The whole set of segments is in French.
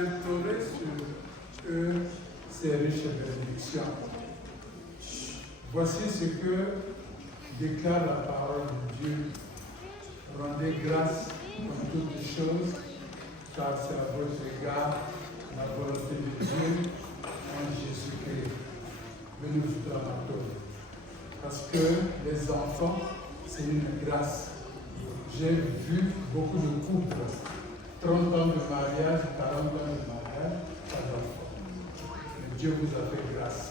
implorer sur eux ces riches bénédictions. Voici ce que déclare la parole de Dieu. Rendez grâce en toutes choses, car c'est à votre égard la volonté de Dieu en Jésus-Christ. Venez vous amateurs. Parce que les enfants, c'est une grâce. J'ai vu beaucoup de couples, 30 ans de mariage, 40 ans de mariage, pas d'enfants. Mais Dieu vous a fait grâce.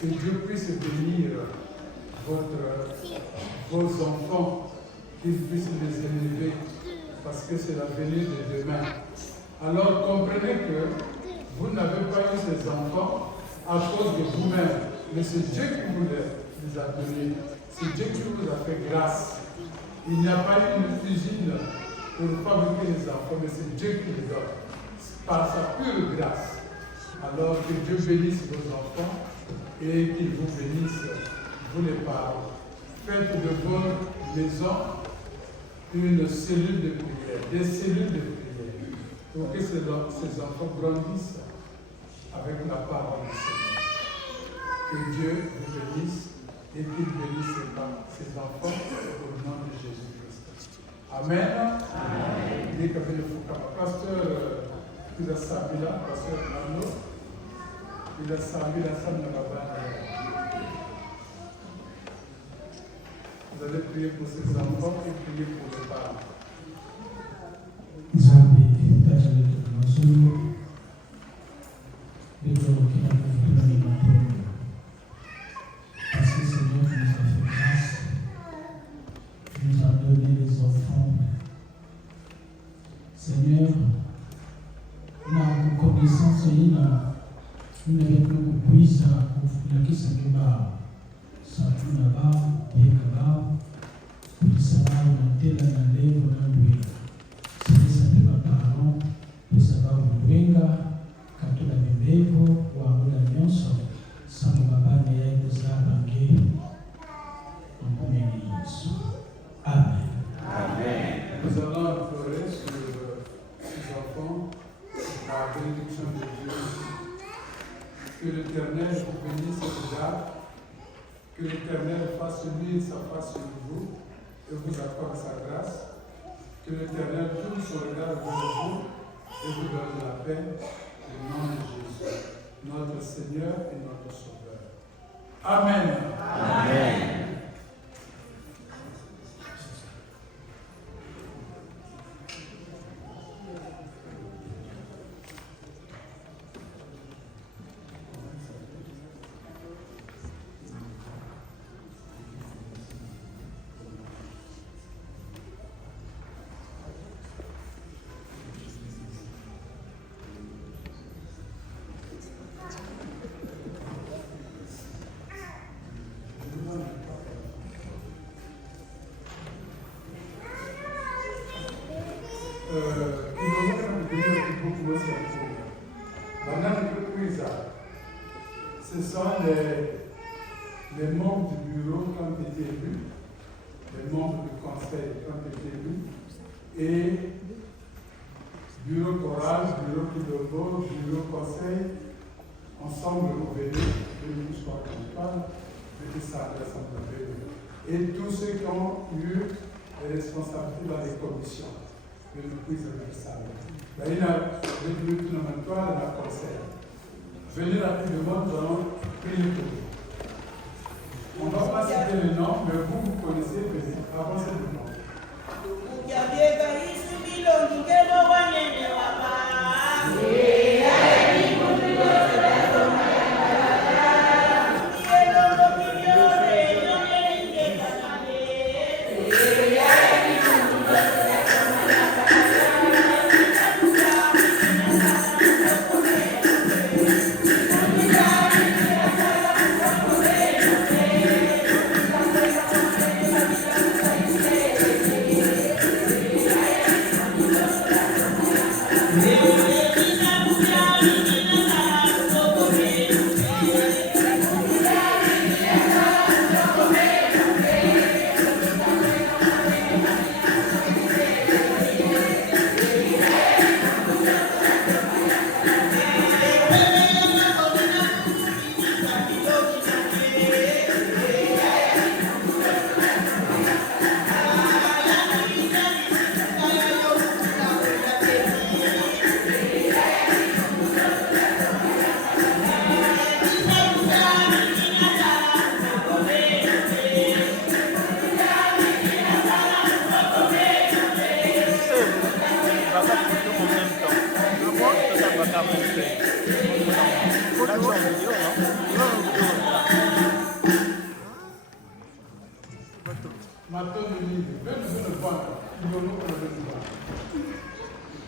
Que Dieu puisse bénir vos enfants, qu'il puisse les élever, parce que c'est l'avenir de demain. Alors comprenez que vous n'avez pas eu ces enfants à cause de vous-même, mais c'est Dieu qui vous les a donnés. C'est Dieu qui vous a fait grâce. Il n'y a pas une usine pour fabriquer les enfants, mais c'est Dieu qui les donne, par sa pure grâce. Alors que Dieu bénisse vos enfants et qu'il vous bénisse, vous les parents. Faites de vos maisons une cellule de prière, des cellules de prière, pour que ces enfants grandissent avec la parole du Seigneur. Que Dieu vous bénisse et qu'il bénisse ses enfants au nom de Jésus-Christ. Amen. Amen. Pasteur Sabila, pasteur Mano, il a Sabila Sanababa. Vous allez prier pour ses enfants et prier pour les parents. Parce que Seigneur nous a fait grâce, nous a donné des enfants. Seigneur, nous avons connaissance et nous avons compris ça, nous avons ça ça tout là-bas, et là-bas, pour ça va monter là dans l'œuvre dans lui. C'est ça que ma parent, pour ça va vous venga, quand tu l'as vu, ou à vous la nyonso. Amen. Amen. Nous allons implorer sur ces enfants la bénédiction de Dieu. Que l'Éternel vous bénisse déjà. Que l'Éternel fasse luire sa face sur vous et vous accorde sa grâce. Que l'Éternel tourne son regard vers vous et vous donne la paix au nom de Jésus, notre Seigneur et notre Sauveur. Amen. Amen. Ce sont les membres du bureau qui ont été élus, les membres du conseil qui ont été élus, et bureau choral, bureau Kidobo, bureau conseil, ensemble vous venez, de l'histoire campale, de l'Assemblée. Et tous ceux qui ont eu les responsabilités dans les commissions, de l'Église universelle. Il y a des minutes dans la conseil. Venez rapidement, nous allons prier pour vous. On ne va pas citer les noms, mais vous connaissez, venez, avancez le nom.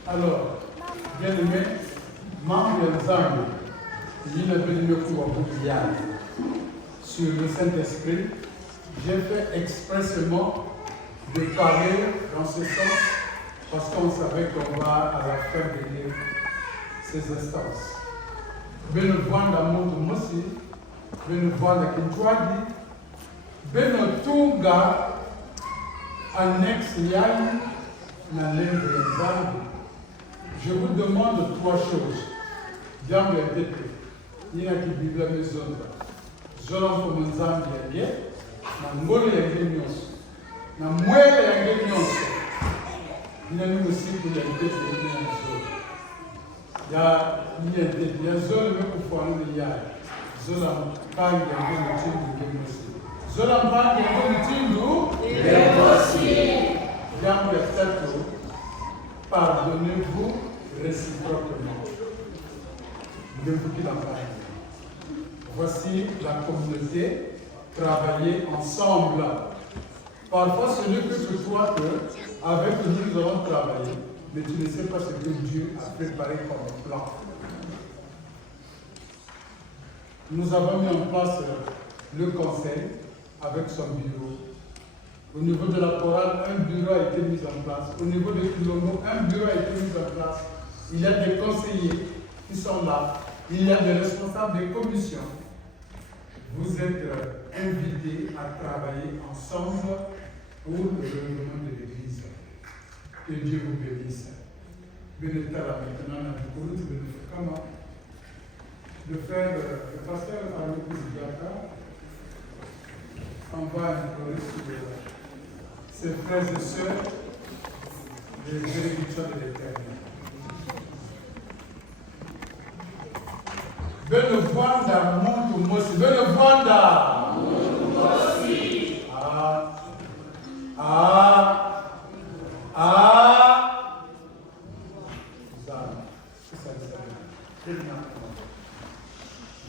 Alors, bien aimé, membre de Zambie, il est venu sur le Saint-Esprit. J'ai fait expressément de parler dans ce sens parce qu'on savait qu'on va à la fin venir ces instances. Beno Vanda Moto Mosi, Beno Vanda Kinchwadi, Beno Tunga, annexe Yai, na lèvre Zambie. Je vous demande trois choses. Jambo ya tete, nina kibiblia mezonda. Zola mfomo Nzambi ya ye, na ngolo ya nyonso. Na mwele ya nyonso. Nina nuko siku ya tete ya zola. Ya nina tete ya zola mekufwana ni ya. Zola mpangi ya mtindu ngemosi. Zola mpangi ya mtindu ngemosi. Jambo ya tatu, pardonnez-vous réciproquement. Ne vous quittez pas. Voici la communauté, travailler ensemble. Parfois, ce n'est que ce toi que, avec nous, nous allons travailler, mais tu ne sais pas ce que Dieu a préparé comme plan. Nous avons mis en place le conseil avec son bureau. Au niveau de la chorale, un bureau a été mis en place. Au niveau de Kilombo, un bureau a été mis en place. Il y a des conseillers qui sont là. Il y a des responsables des commissions. Vous êtes invités à travailler ensemble pour le règlement de l'Église. Que Dieu vous bénisse. Bénétala maintenant, comment le frère, le pasteur Aloukou Zigaka, on va implorer sur ses frères et sœurs les bénédictions de l'Éternel. Benevanda Muntu Mosi. Benevanda Muntu Mosi.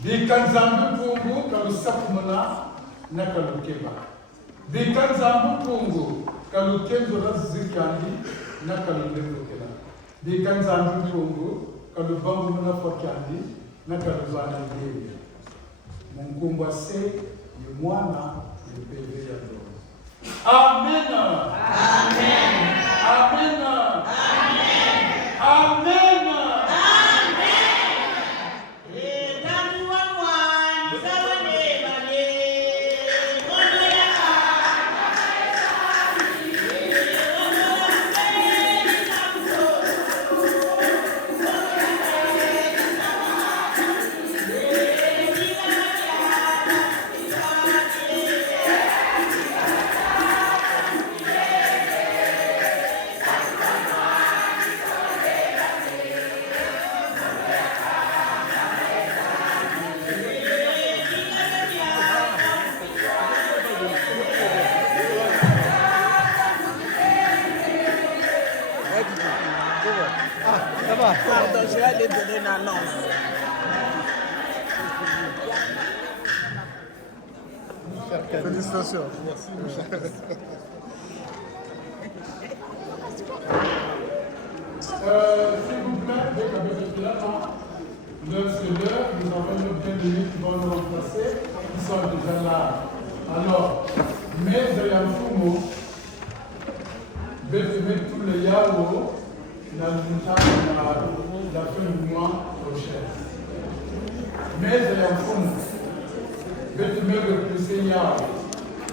Bikanzambu Pungu Kalusapumana Nakalukeba. Bikanzambu Pungu Kalukenzo Zikandi Nakalukeba. Bikanzambu Pungu Kalubambu Nafokandi. Nakalubana Dewi. Mungu se Yumwana Yupeve ya Lord. Amen. Amen. Amen. Amen. Amen. Pardon, je vais aller donner l'annonce. Félicitations. Merci. S'il vous plaît, avec le là, l'heure c'est l'heure, nous avons nos bien-aimés qui vont nous remplacer, qui sont déjà là. Alors, mes Ayamfumo, mettre tous les Yao dans la fin du mois prochain. Mais Ayamfumo, mettre repousser Yao,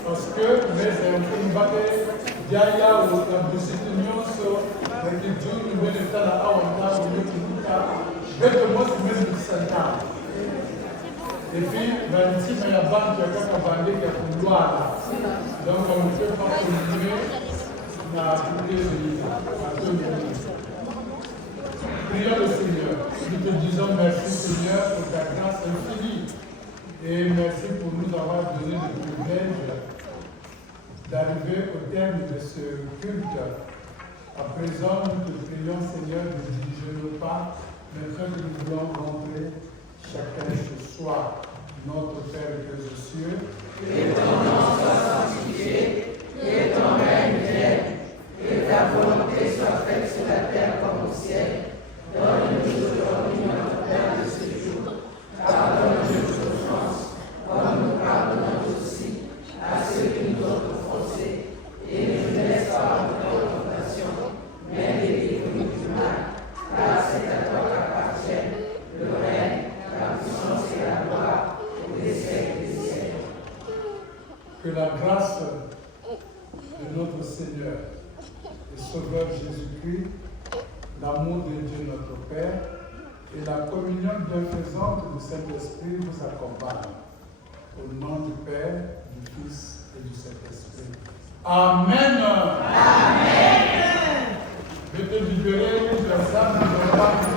parce que mes Ayamfumo battent Yao, la discipline, qui dure le bénéfice à la Awanta, au lieu de moi, c'est même du Santa. Et puis, il y a la banque qui a bandé qui a pour gloire. Donc, on ne peut pas continuer à couper à 2 minutes. Prions le Seigneur. Nous te disons merci, Seigneur, pour ta grâce infinie. Et merci pour nous avoir donné le privilège d'arriver au terme de ce culte. À présent, nous te prions, Seigneur, de diriger nos pas Maintenant que nous voulons rentrer chacun chez soi, notre Père qui es aux cieux, que ton nom soit sanctifié, que ton règne vienne, que ta volonté soit faite sur la terre comme au ciel. Donne-nous aujourd'hui notre pain de ce jour. Pardonne-nous nos offenses, comme nous pardonnons aussi à ceux qui nous ont offensés. Et ne nous laisse pas entrer en tentation, mais délivre-nous du mal. Car c'est à toi qu'appartiennent le règne, la puissance et la gloire pour les siècles des siècles. que la grâce de notre Seigneur et Sauveur Jésus-Christ, l'amour de Dieu notre Père et la communion bienfaisante du Saint-Esprit vous accompagnent. Au nom du Père, du Fils et du Saint-Esprit. Amen. Amen. Je te libérer des âmes de